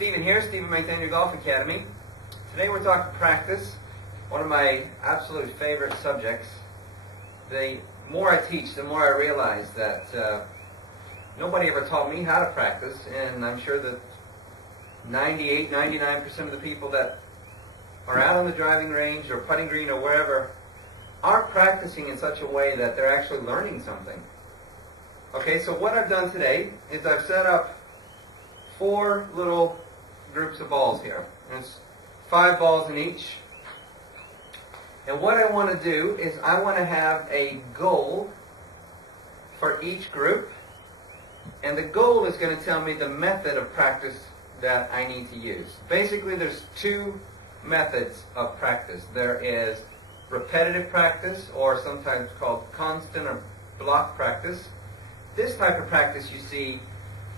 Stephen here, Stephen Maintain Your Golf Academy. Today we're talking practice, one of my absolute favorite subjects. The more I teach, the more I realize that nobody ever taught me how to practice, and I'm sure that 98, 99% of the people that are out on the driving range or putting green or wherever aren't practicing in such a way that they're actually learning something. Okay, so what I've done today is I've set up 4 little groups of balls here. And it's 5 balls in each. And what I want to do is I want to have a goal for each group. And the goal is going to tell me the method of practice that I need to use. Basically, there's 2 methods of practice. There is repetitive practice, or sometimes called constant or block practice. This type of practice you see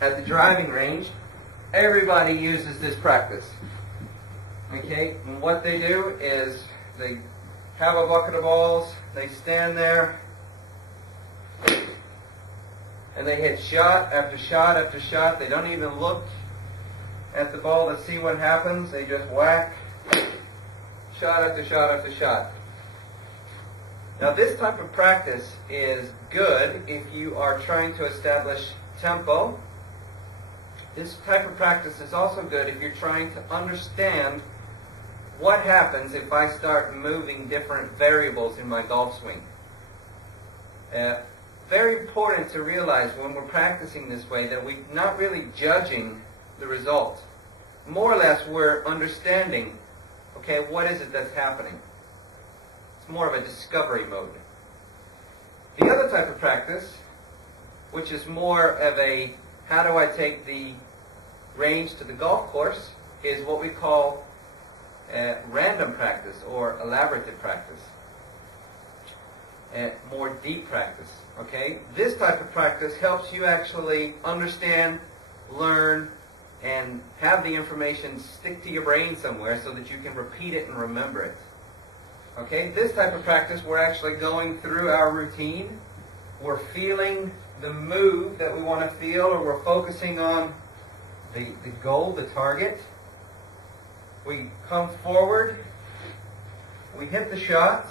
at the driving range. Everybody uses this practice. Okay, and what they do is they have a bucket of balls, they stand there, and they hit shot after shot after shot. They don't even look at the ball to see what happens. They just whack shot after shot after shot. Now this type of practice is good if you are trying to establish tempo. This type of practice is also good if you're trying to understand what happens if I start moving different variables in my golf swing. Very important to realize when we're practicing this way that we're not really judging the result. More or less we're understanding, okay, what is it that's happening? It's more of a discovery mode. The other type of practice, which is more of a how do I take the range to the golf course, is what we call random practice or elaborative practice. More deep practice. Okay? This type of practice helps you actually understand, learn, and have the information stick to your brain somewhere so that you can repeat it and remember it. Okay, this type of practice, we're actually going through our routine. We're feeling the move that we want to feel, or we're focusing on the goal, the target. We come forward. We hit the shot.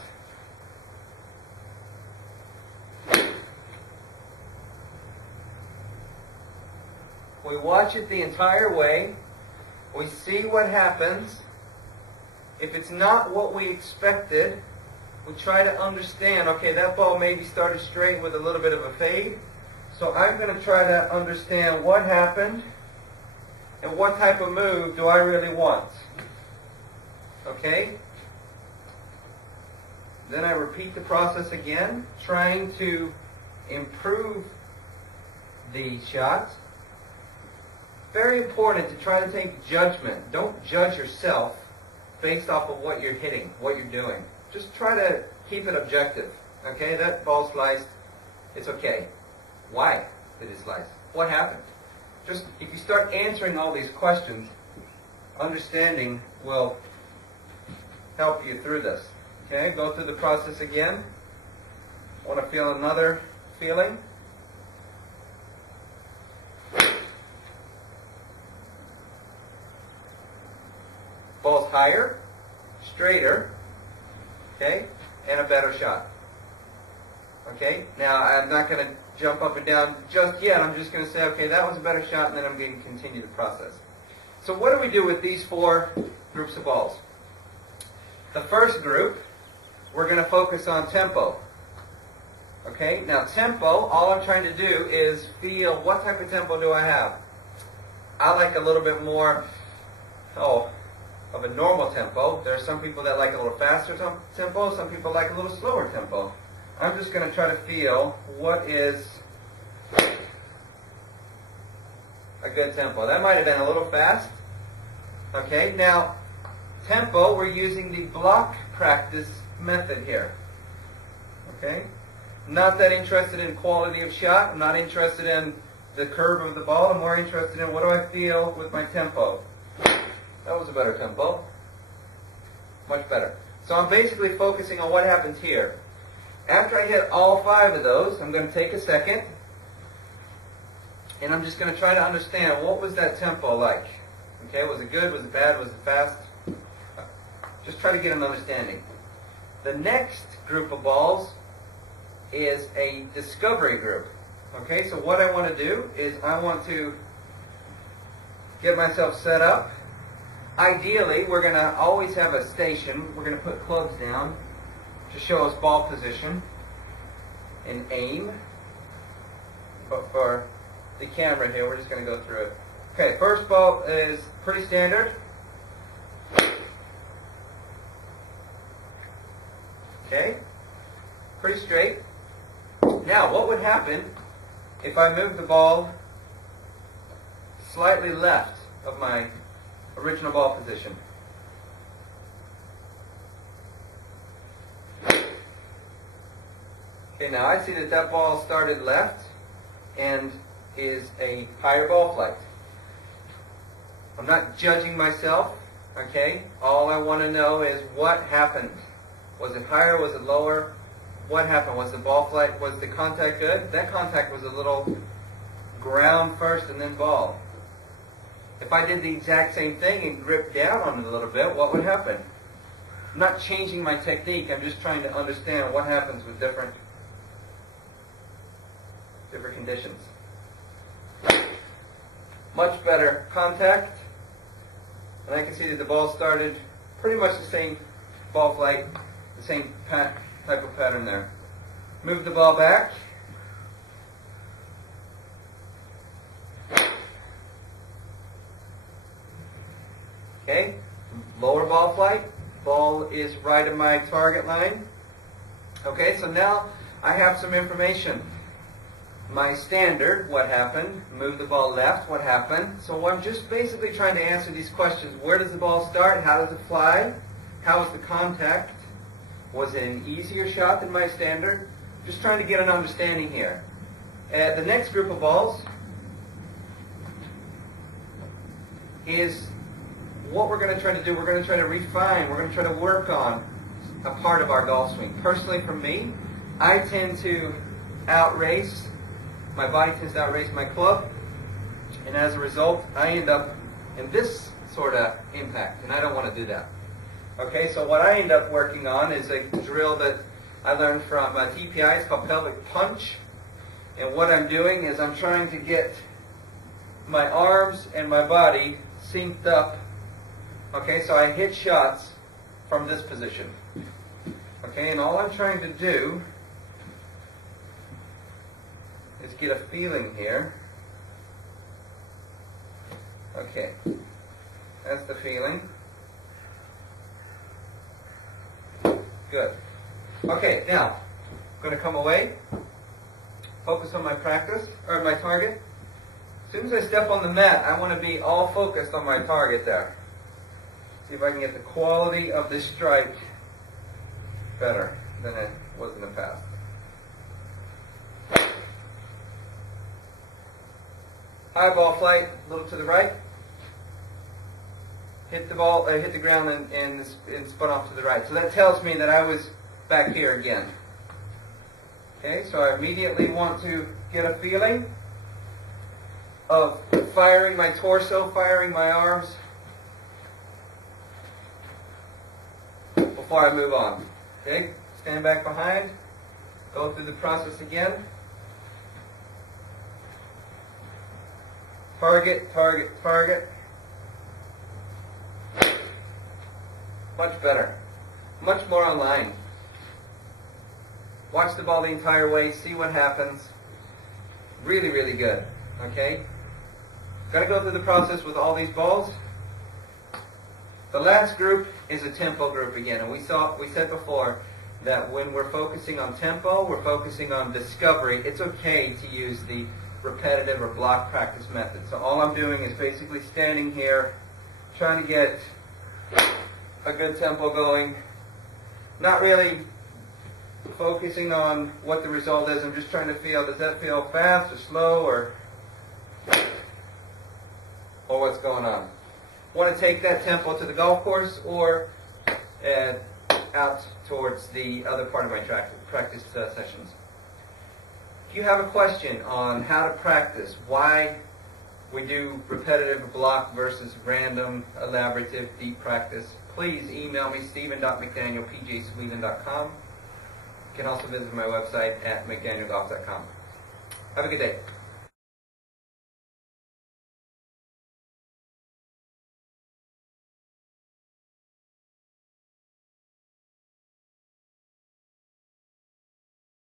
We watch it the entire way. We see what happens. If it's not what we expected, we try to understand, okay, that ball maybe started straight with a little bit of a fade. So I'm going to try to understand what happened and what type of move do I really want. Okay? Then I repeat the process again, trying to improve the shot. Very important to try to take judgment. Don't judge yourself based off of what you're hitting, what you're doing. Just try to keep it objective. Okay, that ball sliced, it's okay. Why did it slice? What happened? Just if you start answering all these questions, understanding will help you through this. Okay, go through the process again. Want to feel another feeling? Ball's higher, straighter, okay, and a better shot. Okay, now I'm not going to jump up and down just yet. I'm just going to say, okay, that was a better shot, and then I'm going to continue the process. So what do we do with these 4 groups of balls? The first group, we're going to focus on tempo. Okay, now tempo, all I'm trying to do is feel what type of tempo do I have. I like a little bit more, of a normal tempo. There are some people that like a little faster tempo, some people like a little slower tempo. I'm just going to try to feel what is a good tempo. That might have been a little fast. Okay, now tempo, we're using the block practice method here. Okay, not that interested in quality of shot. I'm not interested in the curve of the ball. I'm more interested in what do I feel with my tempo. That was a better tempo. Much better. So I'm basically focusing on what happens here. After I hit all 5 of those, I'm going to take a second, and I'm just going to try to understand what was that tempo like. Okay, was it good? Was it bad? Was it fast? Just try to get an understanding. The next group of balls is a discovery group. Okay, so what I want to do is I want to get myself set up. Ideally, we're going to always have a station. We're going to put clubs down to show us ball position and aim. But for the camera here, we're just going to go through it. Okay, first ball is pretty standard. Okay, pretty straight. Now, what would happen if I move the ball slightly left of my original ball position? Okay, now I see that that ball started left and is a higher ball flight. I'm not judging myself, okay? All I want to know is what happened. Was it higher? Was it lower? What happened? Was the ball flight, was the contact good? That contact was a little ground first and then ball. If I did the exact same thing and gripped down on it a little bit, what would happen? I'm not changing my technique. I'm just trying to understand what happens with different conditions. Much better contact. And I can see that the ball started pretty much the same ball flight, the same type of pattern there. Move the ball back. Okay, lower ball flight. Ball is right in my target line. Okay, so now I have some information. My standard, what happened? Move the ball left, what happened? So I'm just basically trying to answer these questions. Where does the ball start? How does it fly? How was the contact? Was it an easier shot than my standard? Just trying to get an understanding here. The next group of balls is what we're going to try to do. We're going to try to refine. We're going to try to work on a part of our golf swing. Personally, for me, I tend to outrace. My body tends to outrace my club, and as a result, I end up in this sort of impact, and I don't want to do that. Okay, so what I end up working on is a drill that I learned from TPI. It's called pelvic punch, and what I'm doing is I'm trying to get my arms and my body synced up. Okay, so I hit shots from this position. Okay, and all I'm trying to do is get a feeling here. Okay, that's the feeling. Good. Okay, now, I'm going to come away, focus on my practice, or my target. As soon as I step on the mat, I want to be all focused on my target there. See if I can get the quality of this strike better than it was in the past. High ball flight, a little to the right. Hit the ball, hit the ground and spun off to the right. So that tells me that I was back here again. Okay, so I immediately want to get a feeling of firing my torso, firing my arms before I move on. Okay, stand back behind, go through the process again. Target, target, target. Much better. Much more online. Watch the ball the entire way, see what happens. Really, really good. Okay? Got to go through the process with all these balls. The last group is a tempo group again. And we said before that when we're focusing on tempo, we're focusing on discovery. It's okay to use the repetitive or block practice method. So all I'm doing is basically standing here, trying to get a good tempo going. Not really focusing on what the result is. I'm just trying to feel, does that feel fast or slow or what's going on? Want to take that tempo to the golf course or out towards the other part of my practice sessions. If you have a question on how to practice, why we do repetitive block versus random, elaborative, deep practice. Please email me, stephen.mcdaniel@pgasweden.com. You can also visit my website at mcdanielgolf.com. Have a good day.